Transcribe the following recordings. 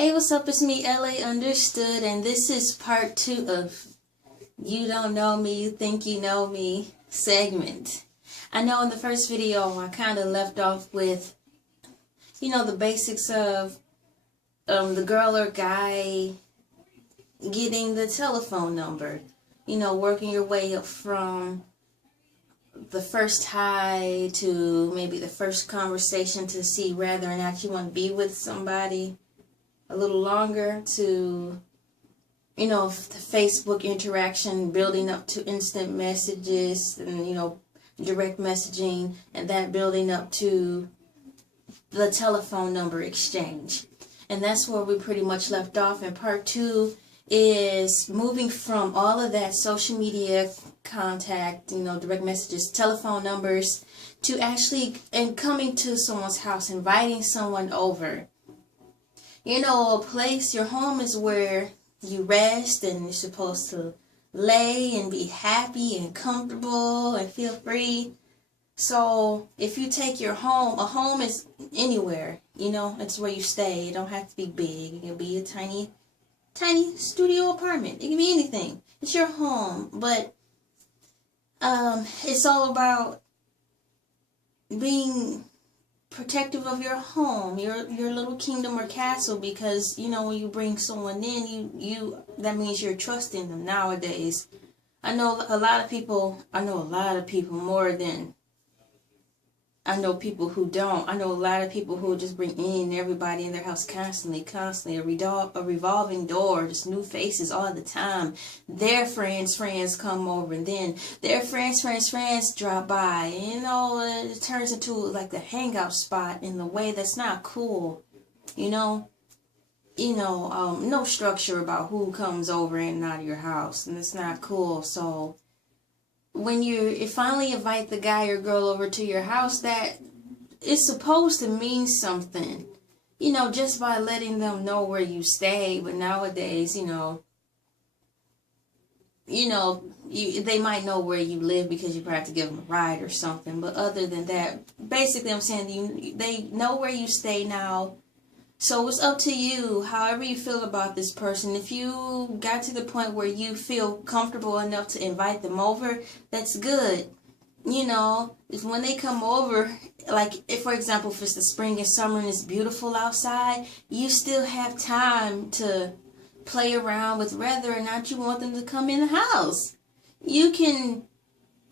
Hey, what's up? It's me, LA Understood, and this is part 2 of You Don't Know Me, You Think You Know Me segment. I know in the first video I kind of left off with, the basics of the girl or guy getting the telephone number. Working your way up from the first hi to maybe the first conversation to see whether or not you want to be with somebody a little longer, to the Facebook interaction building up to instant messages and direct messaging, and that building up to the telephone number exchange. And that's where we pretty much left off. And part 2 is moving from all of that social media contact, direct messages, telephone numbers, to actually coming to someone's house, inviting someone over. A place, your home is where you rest and you're supposed to lay and be happy and comfortable and feel free. So if you take your home, a home is anywhere, it's where you stay. It don't have to be big. It can be a tiny studio apartment. It can be anything. It's your home. But it's all about being protective of your home, your little kingdom or castle, because when you bring someone in, that means you're trusting them nowadays. I know a lot of people more than I know people who don't. I know a lot of people who just bring in everybody in their house constantly, a revolving door, just new faces all the time. Their friends come over, and then their friends drop by. It turns into like the hangout spot in the way that's not cool. No structure about who comes over in and out of your house, and it's not cool. So when you finally invite the guy or girl over to your house, that is supposed to mean something, just by letting them know where you stay. But nowadays, they might know where you live because you probably have to give them a ride or something. But other than that, basically I'm saying they know where you stay now. So it's up to you, however you feel about this person. If you got to the point where you feel comfortable enough to invite them over, that's good. If when they come over, like if, for example, if it's the spring and summer and it's beautiful outside, you still have time to play around with whether or not you want them to come in the house. You can,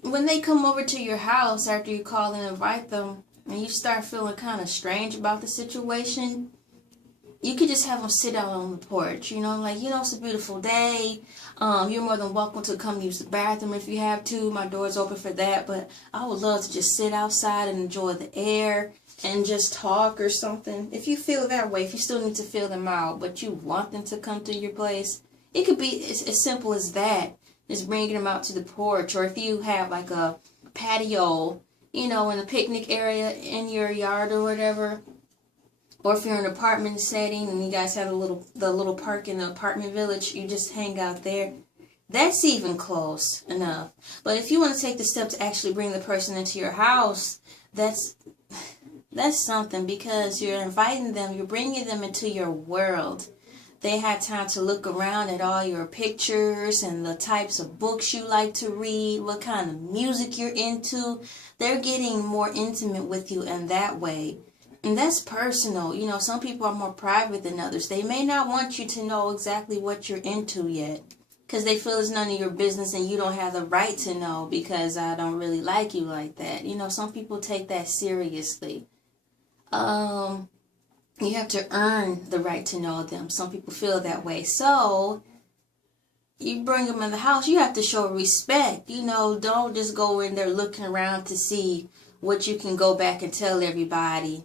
when they come over to your house after you call and invite them, and you start feeling kind of strange about the situation, you could just have them sit out on the porch, it's a beautiful day. You're more than welcome to come use the bathroom if you have to. My door's open for that, but I would love to just sit outside and enjoy the air and just talk or something. If you feel that way, if you still need to feel them out, but you want them to come to your place, it could be as simple as that. Just bringing them out to the porch. Or if you have like a patio, in a picnic area in your yard or whatever. Or if you're in an apartment setting and you guys have the little park in the apartment village, you just hang out there. That's even close enough. But if you want to take the step to actually bring the person into your house, that's something, because you're inviting them, you're bringing them into your world. They had time to look around at all your pictures and the types of books you like to read, what kind of music you're into. They're getting more intimate with you in that way. And that's personal. Some people are more private than others. They may not want you to know exactly what you're into yet, because they feel it's none of your business and you don't have the right to know because I don't really like you like that. Some people take that seriously. You have to earn the right to know them. Some people feel that way. So you bring them in the house, you have to show respect. Don't just go in there looking around to see what you can go back and tell everybody.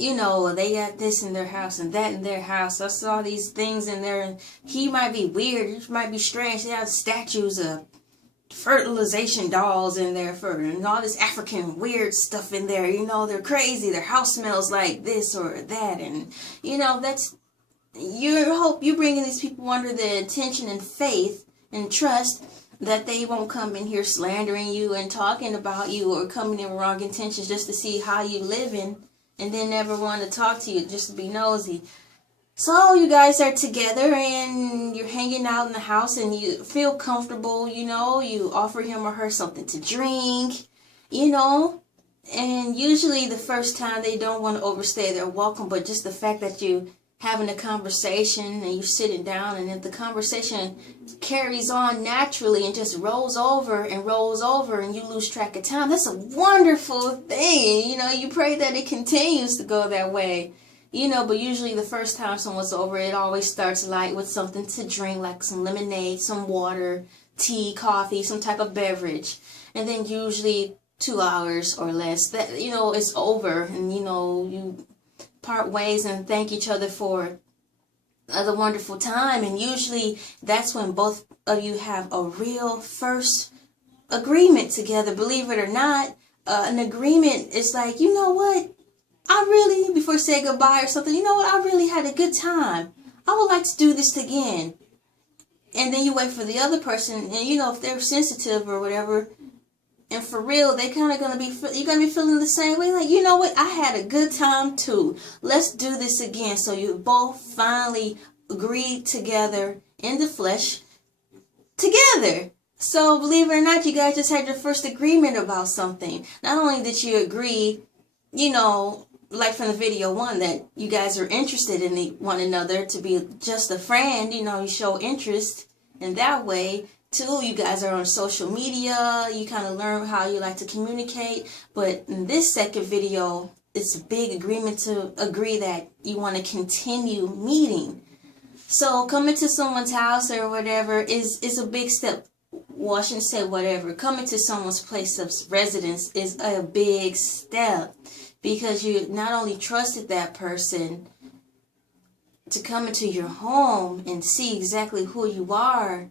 They got this in their house and that in their house. I saw these things in there, and he might be weird. It might be strange. They have statues of fertilization dolls in there and all this African weird stuff in there. They're crazy. Their house smells like this or that. And, that's your hope. You're bringing these people under the intention and faith and trust that they won't come in here slandering you and talking about you, or coming in with wrong intentions just to see how you living, and then never want to talk to you, just to be nosy. So you guys are together and you're hanging out in the house and you feel comfortable, you know, you offer him or her something to drink, you know, and usually the first time they don't want to overstay their welcome, but just the fact that you having a conversation and you're sitting down, and if the conversation carries on naturally and just rolls over and you lose track of time, that's a wonderful thing. You know, you pray that it continues to go that way. You know, but usually the first time someone's over, it always starts light with something to drink, like some lemonade, some water, tea, coffee, some type of beverage. And then usually 2 hours or less, that, you know, it's over, and, you know, you part ways and thank each other for the wonderful time. And usually that's when both of you have a real first agreement together. Believe it or not, an agreement is like, you know what, I really, before you say goodbye or something, you know what, I really had a good time. I would like to do this again. And then you wait for the other person, and you know, if they're sensitive or whatever, and for real, they kind of you're going to be feeling the same way. Like, you know what, I had a good time too. Let's do this again. So you both finally agreed together in the flesh together. So believe it or not, you guys just had your first agreement about something. Not only did you agree, you know, like from the video one, that you guys are interested in one another, to be just a friend, you know, you show interest in that way. Two, you guys are on social media, you kind of learn how you like to communicate. But in this second video, it's a big agreement to agree that you want to continue meeting. So coming to someone's house or whatever is a big step. Well, I shouldn't say whatever. Coming to someone's place of residence is a big step, because you not only trusted that person to come into your home and see exactly who you are.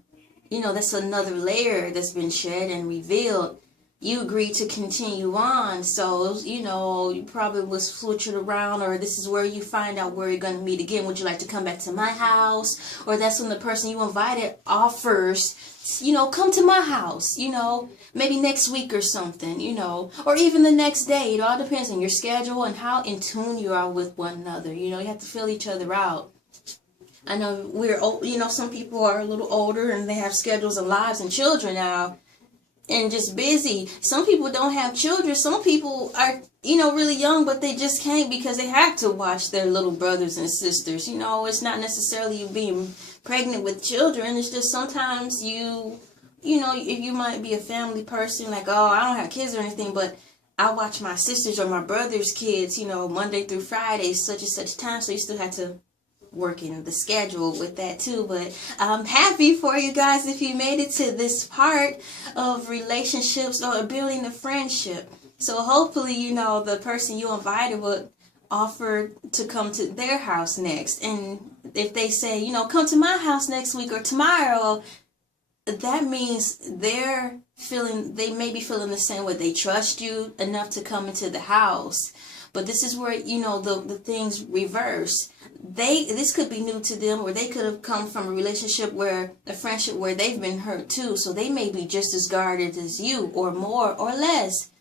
You know, that's another layer that's been shed and revealed. You agreed to continue on. So, you know, you probably was switching around, or this is where you find out where you're going to meet again. Would you like to come back to my house? Or that's when the person you invited offers, you know, come to my house, you know, maybe next week or something, you know, or even the next day. It all depends on your schedule and how in tune you are with one another. You know, you have to fill each other out. I know we're old, you know, some people are a little older and they have schedules and lives and children now and just busy. Some people don't have children. Some people are, you know, really young, but they just can't because they have to watch their little brothers and sisters. You know, it's not necessarily you being pregnant with children. It's just sometimes you know, if you might be a family person, like, oh, I don't have kids or anything, but I watch my sisters or my brother's kids, you know, Monday through Friday, such and such time. So you still have to working the schedule with that too. But I'm happy for you guys if you made it to this part of relationships or building a friendship. So hopefully, you know, the person you invited would offer to come to their house next. And if they say, you know, come to my house next week or tomorrow, that means they may be feeling the same way. They trust you enough to come into the house. But this is where, you know, the things reverse. This could be new to them, or they could have come from a friendship where they've been hurt too. So they may be just as guarded as you, or more or less.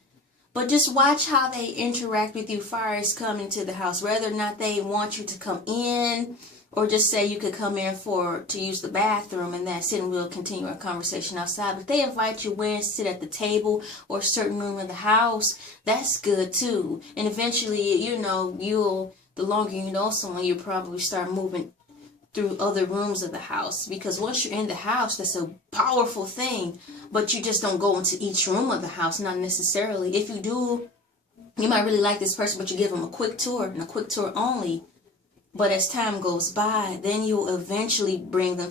But just watch how they interact with you far as coming to the house, whether or not they want you to come in, or just say you could come in to use the bathroom, and that's it, and we'll continue our conversation outside. But if they invite you in, sit at the table or a certain room in the house, that's good too. And eventually, you know, the longer you know someone, you'll probably start moving through other rooms of the house. Because once you're in the house, that's a powerful thing. But you just don't go into each room of the house, not necessarily. If you do, you might really like this person, but you give them a quick tour, and a quick tour only. But as time goes by, then you'll eventually bring them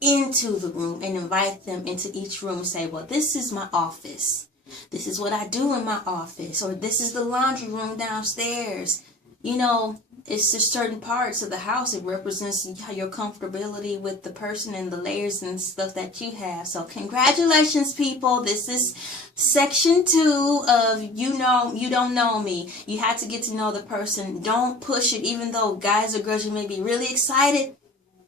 into the room and invite them into each room and say, well, this is my office. This is what I do in my office. Or this is the laundry room downstairs. You know, it's just certain parts of the house. It represents your comfortability with the person and the layers and stuff that you have. So congratulations, people. This is section 2 of You Don't Know Me. You have to get to know the person. Don't push it. Even though guys or girls, you may be really excited,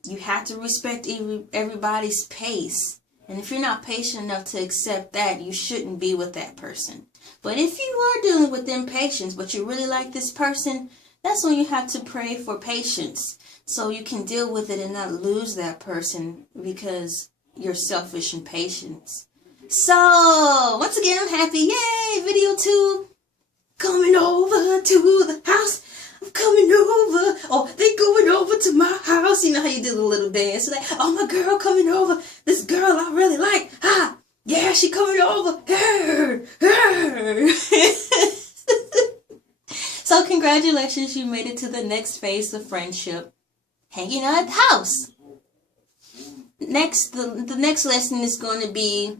you have to respect everybody's pace. And if you're not patient enough to accept that, you shouldn't be with that person. But if you are dealing with impatience, but you really like this person, that's when you have to pray for patience so you can deal with it and not lose that person because you're selfish and patient. So, once again, I'm happy. Yay! Video 2. Coming over to the house. I'm coming over. Oh, they going over to my house. You know how you do the little dance. Like, oh, my girl coming over. This girl I really like. Ha! Yeah, she coming over. So, congratulations. You made it to the next phase of friendship. Hanging out at the house. Next, the next lesson is going to be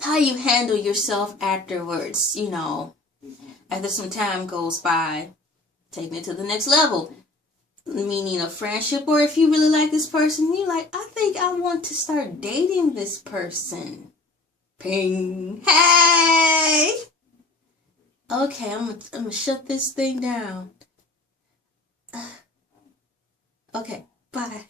how you handle yourself afterwards, you know, after some time goes by, taking it to the next level, meaning a friendship, or if you really like this person, you're like, I think I want to start dating this person. Ping. Hey! Okay, I'm gonna shut this thing down. Okay, bye.